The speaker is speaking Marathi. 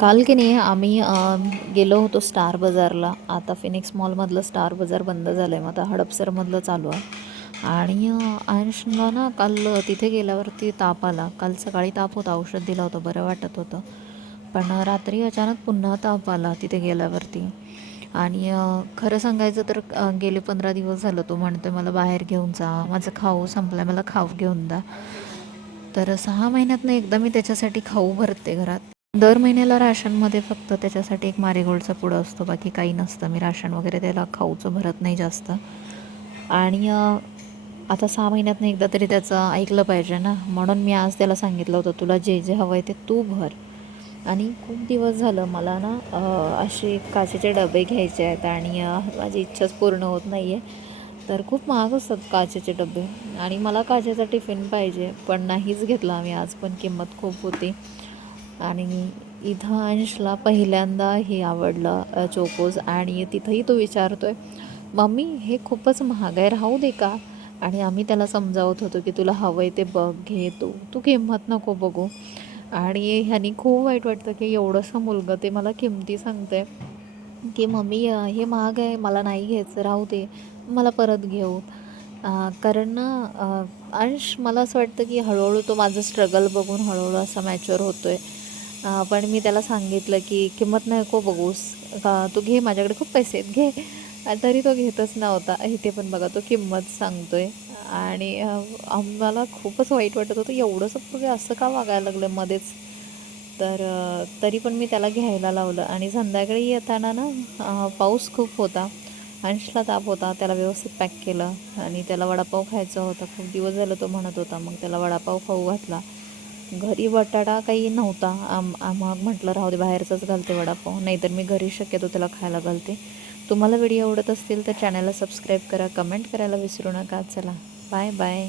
काल की नाही आम्ही गेलो होतो स्टार बाजारला. आता फिनिक्स मॉलमधलं स्टार बाजार बंद झालं आहे, मग आता हडपसरमधलं चालू आहे. आणि अंशला ना काल तिथे गेल्यावरती ताप आला. काल सकाळी ताप होता, औषध दिलं होतं, बरं वाटत होतं. पण रात्री अचानक पुन्हा ताप आला तिथे गेल्यावरती. आणि खरं सांगायचं तर गेले 15 दिवस झालं तो म्हणतो मला बाहेर घेऊन जा, माझं खाऊ संपला, मला खाऊ घेऊन द्या. तर 6 महिन्यातनं एकदा मी त्याच्यासाठी खाऊ भरते घरात. दर महिन्याला राशनमध्ये फक्त त्याच्यासाठी एक मारीगोल्डचा पुडा असतो, बाकी काही नसतं. मी राशन वगैरे त्याला खाऊचं भरत नाही जास्त. आणि आता 6 महिन्यातनं एकदा तरी त्याचं ऐकलं पाहिजे ना, म्हणून मी आज त्याला सांगितलं होतं तुला जे जे हवं आहे ते तू भर. आणि खूप दिवस झालं मला ना असे काचेचे डबे घ्यायचे आहेत आणि माझी इच्छाच पूर्ण होत नाही आहे. तर खूप महाग असतात काचेचे डबे आणि मला काचेचा टिफिन पाहिजे, पण नाहीच घेतला आम्ही आज, पण किंमत खूप होती. आणि इथं अंशला पहिल्यांदा हे आवडलं चोकोज, आणि तिथंही तो विचारतो आहे मम्मी हे खूपच महाग आहे, राहू दे का. आणि आम्ही त्याला समजावत होतो की तुला हवं आहे ते बघ, घे तू किंमत नको बघू. आणि ह्यानी खूप वाईट वाटतं की एवढंसं मुलगं ते मला किमती सांगते की मम्मी हे महाग आहे, मला नाही घ्यायचं, राहू दे, मला परत घेऊ. कारण ना अंश मला असं वाटतं की हळूहळू तो माझं स्ट्रगल बघून हळूहळू असा मॅच्युअर होतो आहे. पण मी त्याला सांगितलं की किंमत नको बघूस, का तू घे, माझ्याकडे खूप पैसे आहेत, घे. तरी तो घेतच नव्हता. इथे पण बघा तो किंमत सांगतोय. आणि आम्हाला खूपच वाईट वाटत होतं, एवढंसं पूर्वी असं का वागायला लागलं मध्येच. तर तरी पण मी त्याला घ्यायला लावलं. आणि संध्याकाळी येताना ना पाऊस खूप होता, अंशला ताप होता, त्याला व्यवस्थित पॅक केलं. आणि त्याला वडापाव खायचा होता, खूप दिवस झालं तो म्हणत होता, मग त्याला वडापाव खाऊ घातला. घरी बटाटा काही नव्हता, मग म्हटलं राहू दे, बाहेरचाच घालते वडापाव, नाहीतर मी घरी शक्यतो त्याला खायला घालते. तुम्हाला व्हिडिओ आवडत असतील तर चॅनलला सबस्क्राईब करा, कमेंट करायला विसरू नका. चला, बाय बाय.